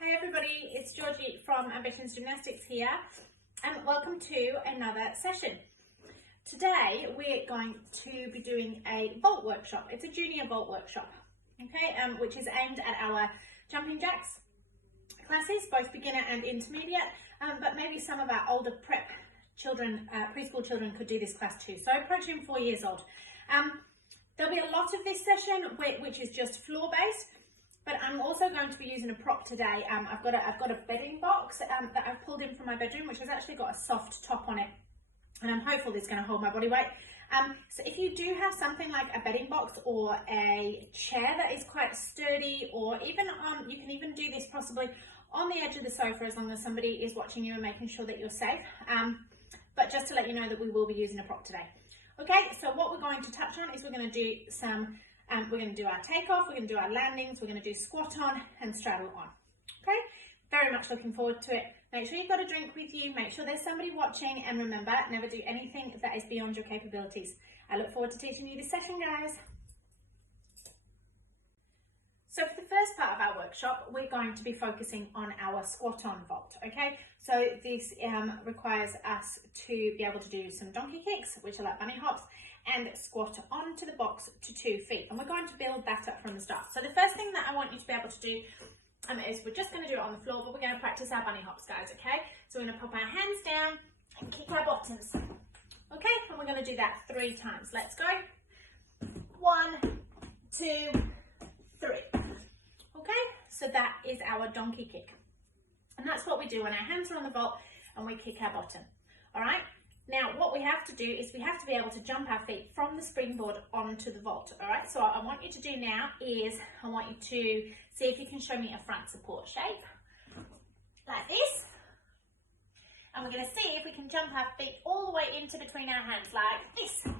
Hi everybody, it's Georgie from Ambitions Gymnastics here and welcome to another session. Today we're going to be doing a vault workshop. It's a junior vault workshop, okay, which is aimed at our jumping jacks classes, both beginner and intermediate, but maybe some of our older prep children, preschool children could do this class too, so approaching 4 years old. There'll be a lot of this session which is just floor based. But I'm also going to be using a prop today. I've got a bedding box that I've pulled in from my bedroom, which has actually got a soft top on it, and I'm hopeful it's going to hold my body weight. So if you do have something like a bedding box or a chair that is quite sturdy, or even you can even do this possibly on the edge of the sofa as long as somebody is watching you and making sure that you're safe. But just to let you know that we will be using a prop today. Okay, so what we're going to touch on is we're going to do some. We're going to do our takeoff, we're going to do our landings, we're going to do squat on and straddle on. Okay, very much looking forward to it. Make sure you've got a drink with you, make sure there's somebody watching, and remember, never do anything that is beyond your capabilities. I look forward to teaching you this session, guys. So for the first part of our workshop, we're going to be focusing on our squat on vault, okay? So this requires us to be able to do some donkey kicks, which are like bunny hops, and squat onto the box to 2 feet. And we're going to build that up from the start. So the first thing that I want you to be able to do is we're just going to do it on the floor, but we're going to practice our bunny hops, guys, okay? So we're going to pop our hands down and kick our bottoms. Okay, and we're going to do that 3 times. Let's go. 1, 2, 3. Okay, so that is our donkey kick. And that's what we do when our hands are on the vault and we kick our bottom. All right. Now, what we have to do is we have to be able to jump our feet from the springboard onto the vault, all right? So what I want you to do now is I want you to see if you can show me a front support shape, like this. And we're gonna see if we can jump our feet all the way into between our hands, like this.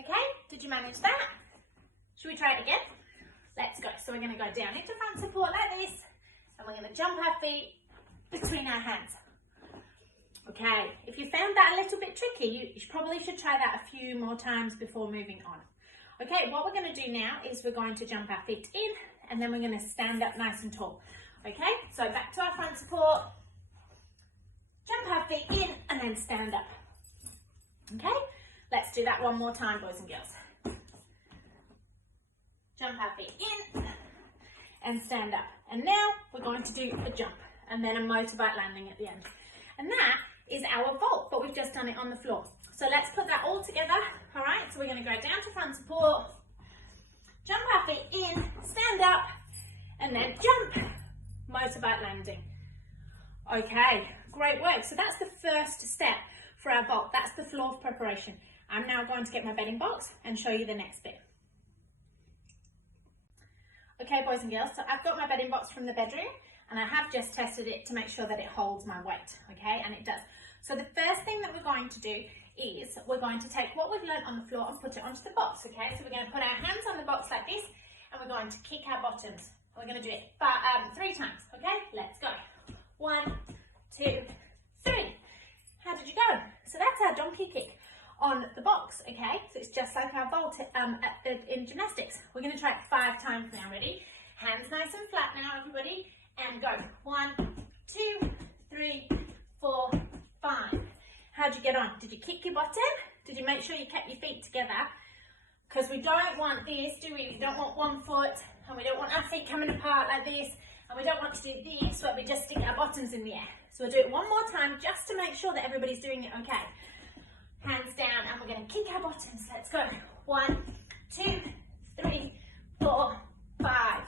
Okay, did you manage that? Should we try it again? Let's go. So we're gonna go down into front support like this, and we're gonna jump our feet between our hands. Okay, if you found that a little bit tricky, you probably should try that a few more times before moving on. Okay, what we're going to do now is we're going to jump our feet in and then we're going to stand up nice and tall. Okay, so back to our front support, jump our feet in and then stand up. Okay, let's do that one more time, boys and girls. Jump our feet in and stand up. And now we're going to do a jump and then a motorbike landing at the end. And that is our vault, but we've just done it on the floor. So let's put that all together, all right? So we're gonna go down to front support, jump our feet in, stand up, and then jump, motorbike landing. Okay, great work. So that's the first step for our vault. That's the floor preparation. I'm now going to get my bedding box and show you the next bit. Okay, boys and girls, so I've got my bedding box from the bedroom, and I have just tested it to make sure that it holds my weight, okay, and it does. So the first thing that we're going to do is we're going to take what we've learned on the floor and put it onto the box, okay? So we're going to put our hands on the box like this, and we're going to kick our bottoms. We're going to do it 3 times, okay? Let's go. 1, 2, 3. How did you go? So that's our donkey kick on the box, okay? So it's just like our vault in gymnastics. We're going to try it 5 times now. Ready? Hands nice and flat now, everybody. And go. 1, 2, 3, 4, 5. How'd you get on? Did you kick your bottom? Did you make sure you kept your feet together? Because we don't want this, do we? We don't want one foot, and we don't want our feet coming apart like this, and we don't want to do this where we just stick our bottoms in the air. So we'll do it one more time just to make sure that everybody's doing it okay. Hands down, and we're going to kick our bottoms. Let's go. 1, 2, 3, 4, 5.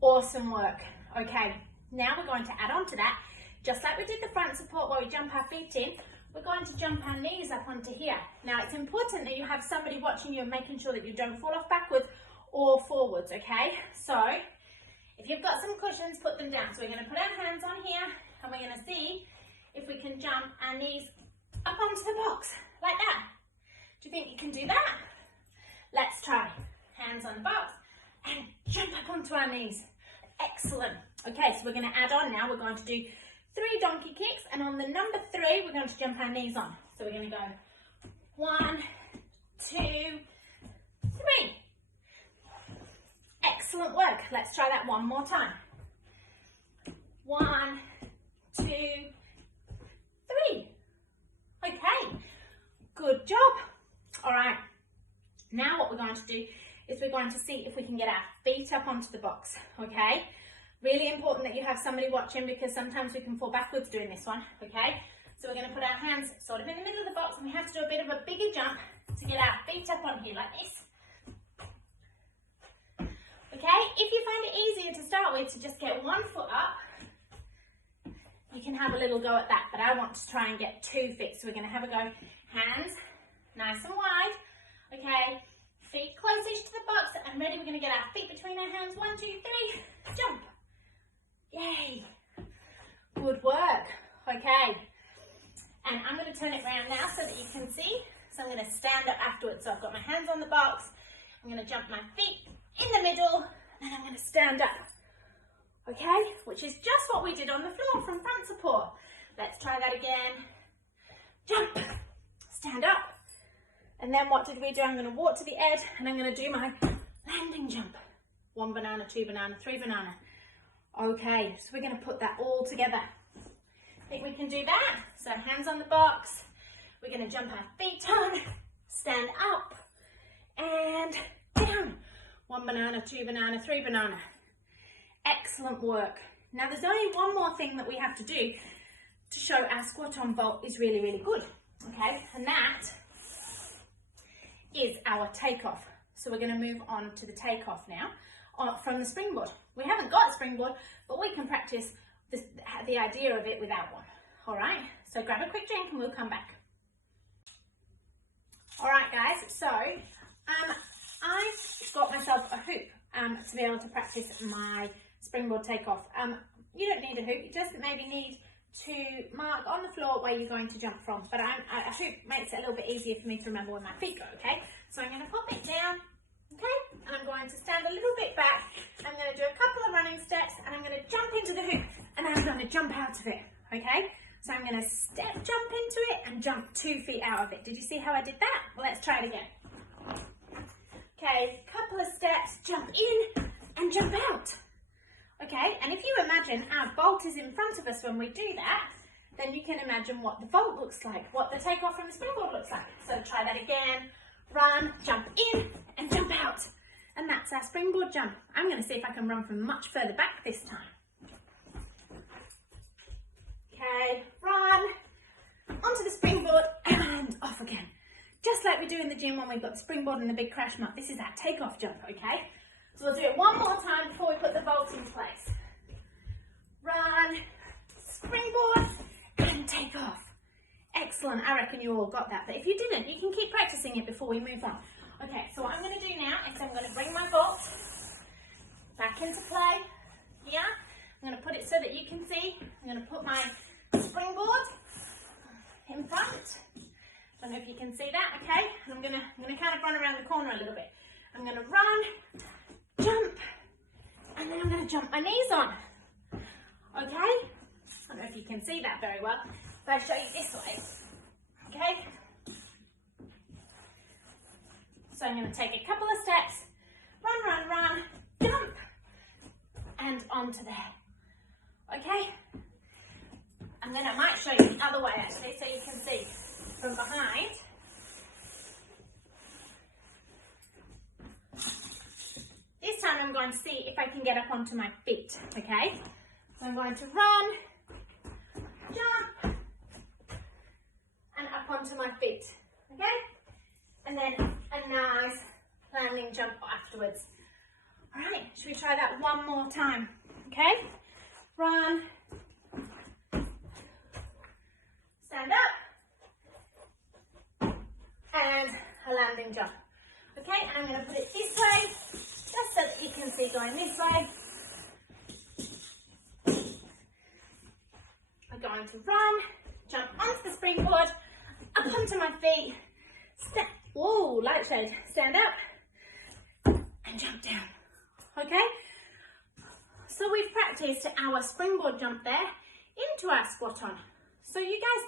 Awesome work. Okay, now we're going to add on to that, just like we did the front support where we jump our feet in, we're going to jump our knees up onto here. Now it's important that you have somebody watching you and making sure that you don't fall off backwards or forwards, okay? So if you've got some cushions, put them down. So we're going to put our hands on here and we're going to see if we can jump our knees up onto the box, like that. Do you think you can do that? Let's try. Hands on the box and jump up onto our knees. Excellent. Okay, so we're going to add on now. We're going to do 3 donkey kicks, and on the number 3, we're going to jump our knees on. So we're going to go 1, 2, 3. Excellent work. Let's try that one more time. 1, 2, 3. Okay, good job. All right, now what we're going to do is we're going to see if we can get our feet up onto the box, okay? Really important that you have somebody watching because sometimes we can fall backwards doing this one, okay? So we're going to put our hands sort of in the middle of the box and we have to do a bit of a bigger jump to get our feet up on here like this. Okay, if you find it easier to start with to just get one foot up, you can have a little go at that, but I want to try and get 2 feet. So we're going to have a go, hands nice and wide, okay, feet close-ish to the box, and ready, we're going to get our feet between our hands, 1, 2, 3, jump. Yay, good work, okay. And I'm going to turn it around now so that you can see. So I'm going to stand up afterwards. So I've got my hands on the box, I'm going to jump my feet in the middle, and I'm going to stand up, okay, which is just what we did on the floor from front support. Let's try that again. Jump, stand up, and then what did we do? I'm going to walk to the edge and I'm going to do my landing jump. 1 banana, 2 banana, 3 banana. Okay, so we're going to put that all together. Think we can do that? So hands on the box, we're going to jump our feet on, stand up, and down. 1 banana, 2 banana, 3 banana. Excellent work. Now there's only one more thing that we have to do to show our squat on vault is really, really good. Okay, and that is our takeoff. So we're going to move on to the takeoff now from the springboard. We haven't got a springboard, but we can practice the idea of it without one. All right, so grab a quick drink and we'll come back. All right, guys, so I've got myself a hoop to be able to practice my springboard takeoff. You don't need a hoop, you just maybe need to mark on the floor where you're going to jump from, but a hoop makes it a little bit easier for me to remember where my feet go, okay? So I'm going to pop it down, okay, and I'm going to stand a little bit back. I'm going to do a couple of running steps and I'm going to jump into the hoop and I'm going to jump out of it, okay? So I'm going to jump into it and jump 2 feet out of it. Did you see how I did that? Well, let's try it again. Okay, couple of steps, jump in and jump out. Okay, and if you imagine our vault is in front of us when we do that, then you can imagine what the vault looks like, what the takeoff from the springboard looks like. So try that again, run, jump in and jump out. And that's our springboard jump. I'm going to see if I can run from much further back this time. Okay, run, onto the springboard and off again. Just like we do in the gym when we've got the springboard and the big crash mat, this is our takeoff jump, okay? So we'll do it one more time before we put the vault in place. Run, springboard, and take off. Excellent, I reckon you all got that. But if you didn't, you can keep practicing it before we move on. Okay, so what I'm going to do now is I'm going to bring my vault back into play here. I'm going to put it so that you can see. I'm going to put my springboard in front. Don't know if you can see that, okay? And I'm gonna kind of run around the corner a little bit. I'm gonna run, jump, and then I'm gonna jump my knees on. Okay? I don't know if you can see that very well. If I show you this way, okay? So I'm gonna take a couple of steps, run, jump, and onto there. Okay? And then I might show you the other way actually, so you can see from behind. This time I'm going to see if I can get up onto my feet, okay? So I'm going to run, jump, and up onto my feet, okay? And then a nice landing jump afterwards. All right, should we try that one more time, okay? Run, stand up, and a landing jump. Okay, and I'm going to put it this way, just so that you can see going this way. I'm going to run, jump onto the springboard, up onto my feet, step, whoa, light shade, stand up, and jump down. Okay, so we've practiced our springboard jump there into our squat on. So you guys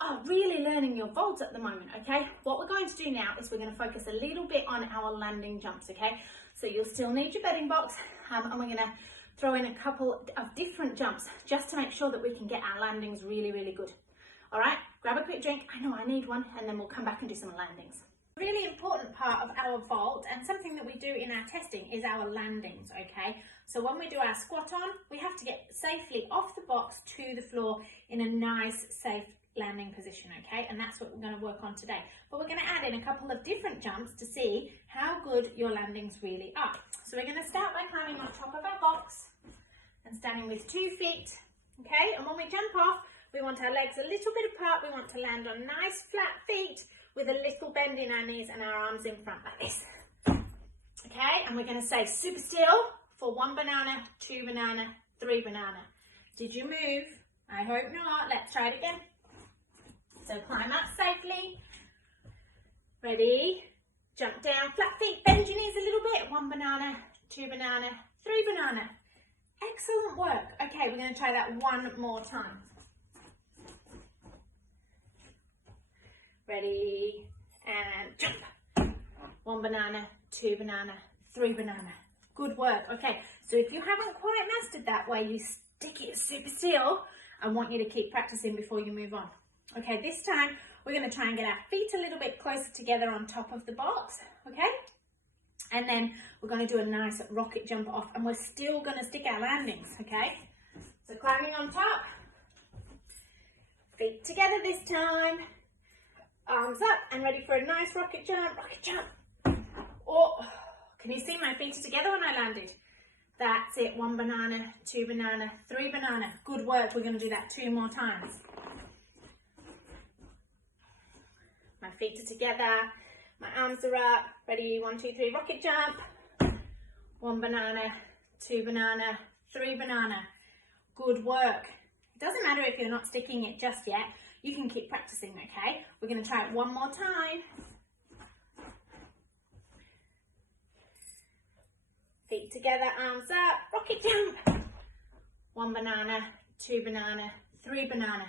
are really learning your vault at the moment, okay? What we're going to do now is we're going to focus a little bit on our landing jumps, okay? So you'll still need your bedding box, and we're going to throw in a couple of different jumps just to make sure that we can get our landings really, really good. All right, grab a quick drink. I know I need one, and then we'll come back and do some landings. Really important part of our vault, and something that we do in our testing, is our landings, okay? So when we do our squat on, we have to get safely off the box to the floor in a nice, safe landing position, okay? And that's what we're going to work on today. But we're going to add in a couple of different jumps to see how good your landings really are. So we're going to start by climbing on top of our box and standing with 2 feet, okay? And when we jump off, we want our legs a little bit apart. We want to land on nice flat feet with a little bend in our knees and our arms in front like this. Okay, and we're going to say super still for 1 banana, 2 banana, 3 banana. Did you move? I hope not. Let's try it again. So climb up safely. Ready? Jump down, flat feet, bend your knees a little bit. 1 banana, 2 banana, 3 banana. Excellent work. Okay, we're going to try that one more time. Ready, and jump. 1 banana, 2 banana, 3 banana. Good work. Okay, so if you haven't quite mastered that where you stick it super still, I want you to keep practicing before you move on. Okay, this time we're going to try and get our feet a little bit closer together on top of the box, okay? And then we're going to do a nice rocket jump off, and we're still going to stick our landings, okay? So climbing on top, feet together this time. Arms up and ready for a nice rocket jump, rocket jump. Oh, can you see my feet are together when I landed? That's it, 1 banana, 2 banana, 3 banana. Good work, we're going to do that 2 more times. My feet are together, my arms are up, ready, 1, 2, 3, rocket jump. 1 banana, 2 banana, 3 banana. Good work. It doesn't matter if you're not sticking it just yet. You can keep practicing, okay? We're going to try it one more time. Feet together, arms up, rocket jump. 1 banana, 2 banana, 3 banana.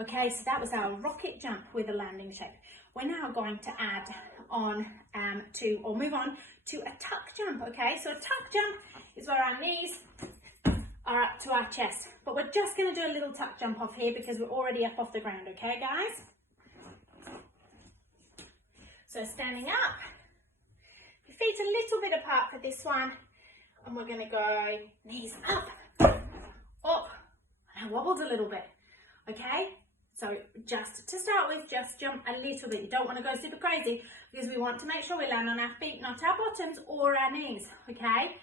Okay, so that was our rocket jump with a landing shape. We're now going to add on move on to a tuck jump, okay? So a tuck jump is where our knees are up to our chest, but we're just going to do a little tuck jump off here because we're already up off the ground, okay guys? So standing up, your feet a little bit apart for this one, and we're going to go knees up, up, and I wobbled a little bit, okay? So just to start with, just jump a little bit. You don't want to go super crazy because we want to make sure we land on our feet, not our bottoms or our knees, okay?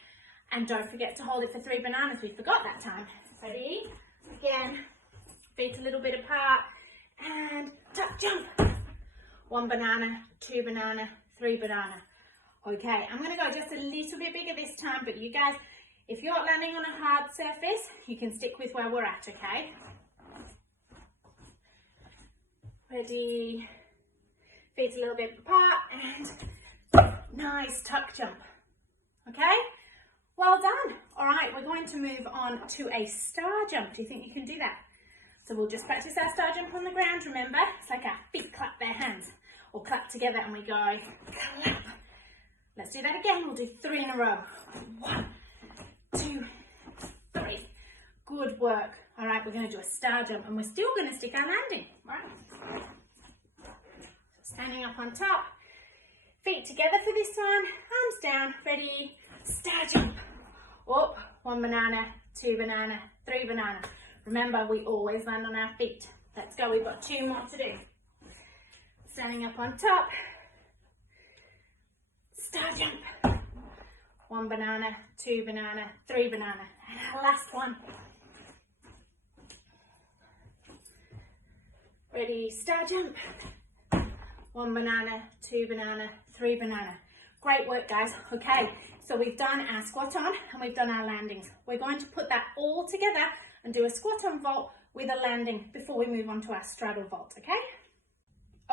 And don't forget to hold it for 3 bananas. We forgot that time. Ready? Again, feet a little bit apart and tuck jump. 1 banana, 2 banana, 3 banana. Okay, I'm going to go just a little bit bigger this time, but you guys, if you're landing on a hard surface, you can stick with where we're at, okay? Ready? Feet a little bit apart and nice tuck jump. Okay? Well done. All right, we're going to move on to a star jump. Do you think you can do that? So we'll just practice our star jump on the ground, remember? It's like our feet clap their hands or clap together and we go clap. Let's do that again. We'll do 3 in a row. 1, 2, 3. Good work. All right, we're going to do a star jump and we're still going to stick our landing, right? Standing up on top, feet together for this one, arms down, ready, star jump. Up, 1 banana, 2 banana, 3 banana. Remember, we always land on our feet. Let's go, we've got 2 more to do. Standing up on top, star jump. 1 banana, 2 banana, 3 banana. And our last one. Ready, star jump. 1 banana, 2 banana, 3 banana. Great work, guys. Okay, so we've done our squat on and we've done our landings. We're going to put that all together and do a squat on vault with a landing before we move on to our straddle vault, okay?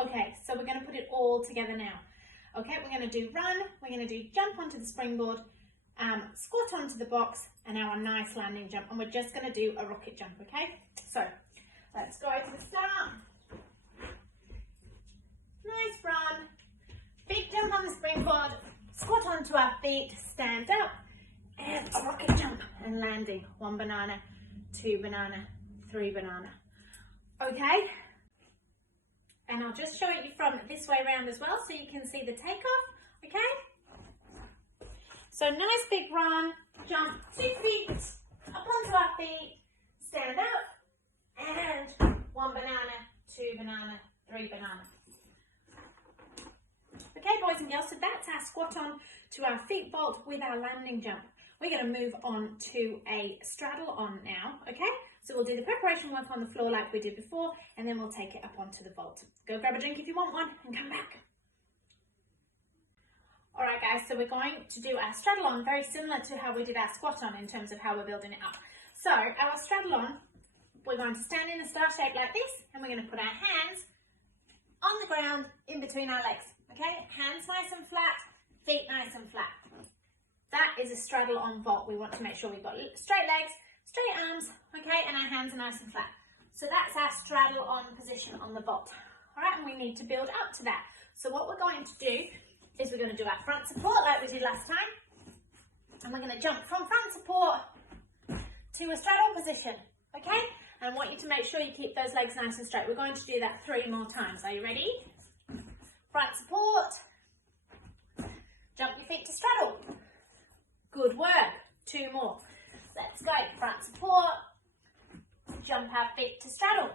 Okay, so we're going to put it all together now. Okay, we're going to do run, we're going to do jump onto the springboard, squat onto the box, and our nice landing jump. And we're just going to do a rocket jump, okay? So, let's go to the start. Nice run, big jump on the springboard, squat onto our feet, stand up, and a rocket jump and landing. 1 banana, 2 banana, 3 banana. Okay? And I'll just show you from this way around as well so you can see the takeoff, okay? So nice big run, jump 2 feet, up onto our feet, stand up, and 1 banana, 2 banana, 3 banana. Okay, boys and girls, so that's our squat on to our feet vault with our landing jump. We're going to move on to a straddle on now, okay? So we'll do the preparation work on the floor like we did before, and then we'll take it up onto the vault. Go grab a drink if you want one, and come back. All right, guys, so we're going to do our straddle on very similar to how we did our squat on in terms of how we're building it up. So our straddle on, we're going to stand in a star shape like this, and we're going to put our hands on the ground in between our legs, okay? Hands nice and flat, feet nice and flat. That is a straddle on vault. We want to make sure we've got straight legs, straight arms, okay, and our hands are nice and flat. So that's our straddle on position on the vault. All right, and we need to build up to that. So what we're going to do is we're going to do our front support like we did last time. And we're going to jump from front support to a straddle position, okay? And I want you to make sure you keep those legs nice and straight. We're going to do that 3 more times. Are you ready? Front support. Jump your feet to straddle. Good work. 2 more. Let's go. Front support. Jump our feet to straddle.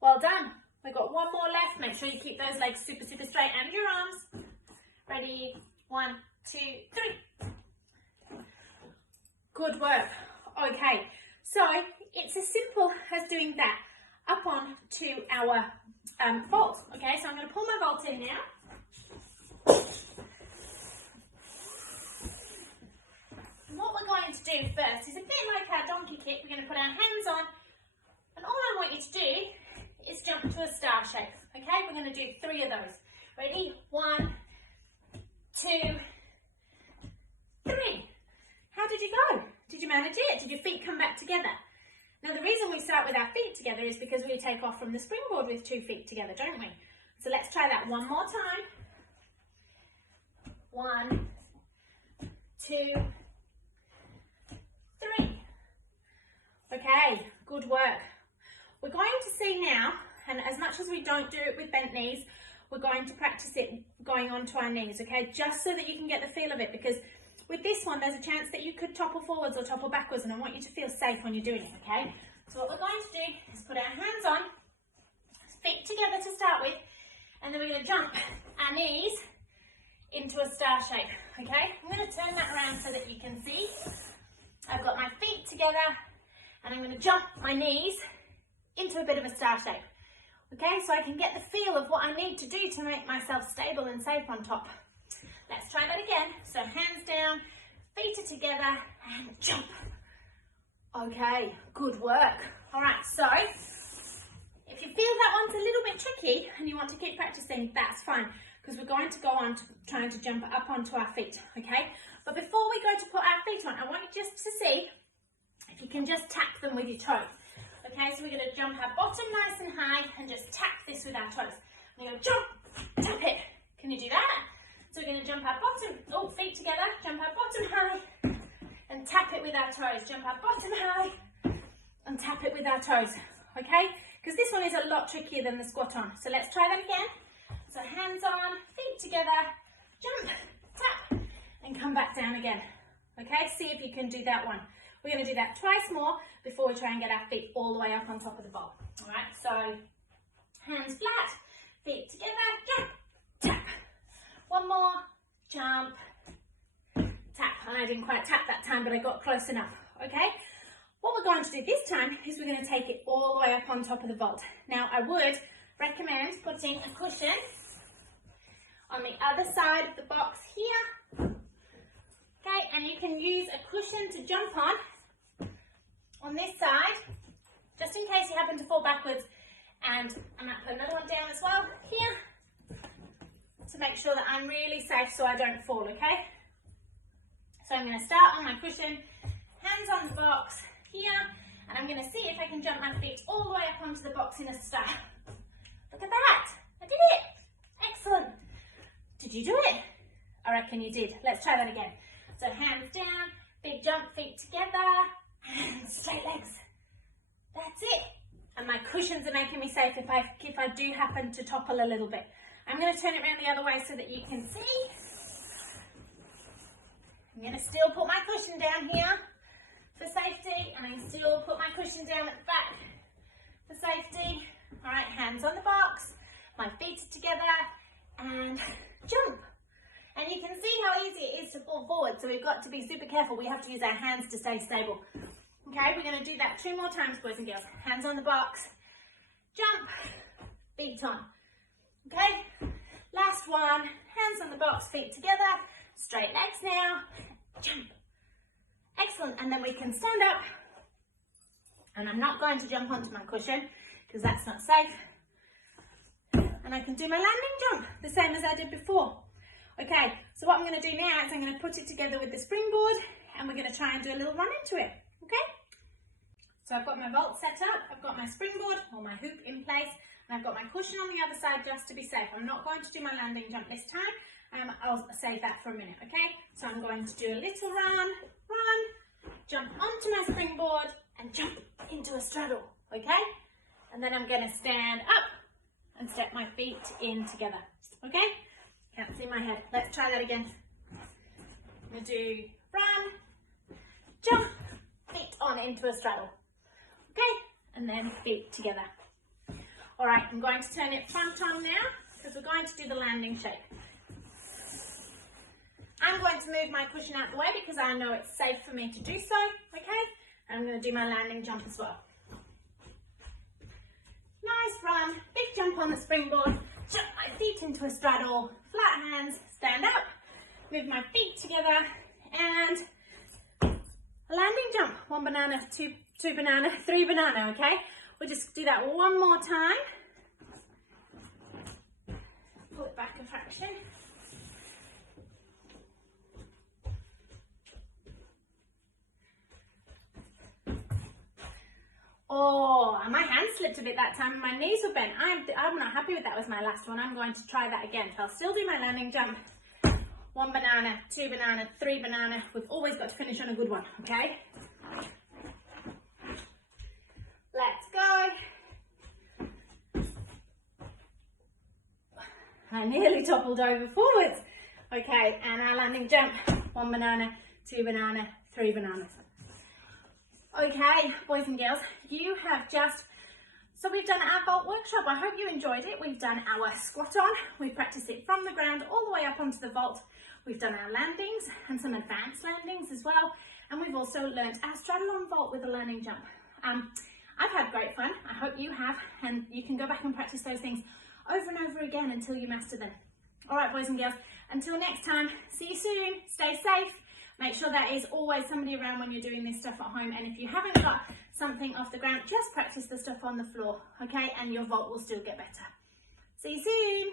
Well done. We've got 1 more left. Make sure you keep those legs super, super straight and your arms. Ready? 1, 2, 3. Good work. Okay. So it's as simple as doing that up on to our vault. Okay, so I'm going to pull my vault in now. And what we're going to do first is a bit like our donkey kick. We're going to put our hands on, and all I want you to do is jump to a star shape. Okay, we're going to do 3 of those. Ready? 1, 2, 3. How did you go? Did you manage it? Did your feet come back together? Now the reason we start with our feet together is because we take off from the springboard with 2 feet together, don't we? So let's try that 1 more time. 1, 2, 3. Okay, good work. We're going to see now, and as much as we don't do it with bent knees, we're going to practice it going onto our knees, okay? Just so that you can get the feel of it, because with this one, there's a chance that you could topple forwards or topple backwards, and I want you to feel safe when you're doing it, okay? So what we're going to do is put our hands on, feet together to start with, and then we're going to jump our knees into a star shape, okay? I'm going to turn that around so that you can see. I've got my feet together, and I'm going to jump my knees into a bit of a star shape, okay? So I can get the feel of what I need to do to make myself stable and safe on top. Let's try that again. So hands down, feet are together, and jump. Okay, good work. All right, so if you feel that one's a little bit tricky and you want to keep practicing, that's fine, because we're going to go on to trying to jump up onto our feet, okay? But before we go to put our feet on, I want you just to see if you can just tap them with your toes. Okay, so we're going to jump our bottom nice and high and just tap this with our toes. We're going to jump, tap it. Can you do that? So we're going to jump our bottom, feet together, jump our bottom high and tap it with our toes. Jump our bottom high and tap it with our toes, okay? Because this one is a lot trickier than the squat on. So let's try that again. So hands on, feet together, jump, tap, and come back down again, okay? See if you can do that one. We're going to do that twice more before we try and get our feet all the way up on top of the ball, all right? So hands flat, feet together, jump, tap. 1 more, jump, tap. And I didn't quite tap that time, but I got close enough, okay? What we're going to do this time is we're going to take it all the way up on top of the vault. Now, I would recommend putting a cushion on the other side of the box here, okay? And you can use a cushion to jump on this side, just in case you happen to fall backwards. And I might put another one down as well here, to make sure that I'm really safe so I don't fall, okay? So I'm going to start on my cushion, hands on the box here, and I'm going to see if I can jump my feet all the way up onto the box in a star. Look at that! I did it! Excellent! Did you do it? I reckon you did. Let's try that again. So hands down, Big jump, feet together, and straight legs. That's it. And my cushions are making me safe if I do happen to topple a little bit. I'm going to turn it around the other way so that you can see. I'm going to still put my cushion down here for safety, and I still put my cushion down at the back for safety. All right, hands on the box, my feet are together, and jump. And you can see how easy it is to fall forward, so we've got to be super careful. We have to use our hands to stay stable. Okay, we're going to do that 2 more times, boys and girls. Hands on the box, jump, feet on. Okay, last one, hands on the box, feet together, straight legs now, jump. Excellent, and then we can stand up. And I'm not going to jump onto my cushion because that's not safe. And I can do my landing jump, the same as I did before. Okay, so what I'm going to do now is I'm going to put it together with the springboard, and we're going to try and do a little run into it, okay? So I've got my vault set up, I've got my springboard or my hoop in place, and I've got my cushion on the other side just to be safe. I'm not going to do my landing jump this time. I'll save that for a minute, okay? So I'm going to do a little run, jump onto my springboard, and jump into a straddle, okay? And then I'm going to stand up and step my feet in together, okay? Can't see my head. Let's try that again. I'm going to do run, jump, feet on into a straddle, okay? And then feet together. All right, I'm going to turn it front on now because we're going to do the landing shape. I'm going to move my cushion out the way because I know it's safe for me to do so, okay? And I'm going to do my landing jump as well. Nice run, big jump on the springboard, jump my feet into a straddle, flat hands, stand up, move my feet together, and a landing jump. 1 banana, two banana, 3 banana, okay? We'll just do that one more time. Pull it back a fraction. Oh, my hand slipped a bit that time and my knees were bent. I'm not happy with that. Was my last one. I'm going to try that again. So I'll still do my landing jump. 1 banana, 2 banana, 3 banana. We've always got to finish on a good one, okay? Let's go. I nearly toppled over forwards. Okay, and our landing jump. 1 banana, 2 banana, 3 bananas. Okay, boys and girls, you have so we've done our vault workshop. I hope you enjoyed it. We've done our squat on. We've practiced it from the ground all the way up onto the vault. We've done our landings and some advanced landings as well. And we've also learnt our straddle on vault with a landing jump. I've had great fun. I hope you have. And you can go back and practice those things over and over again until you master them. All right, boys and girls, until next time, see you soon. Stay safe. Make sure there is always somebody around when you're doing this stuff at home. And if you haven't got something off the ground, just practice the stuff on the floor, okay? And your vault will still get better. See you soon.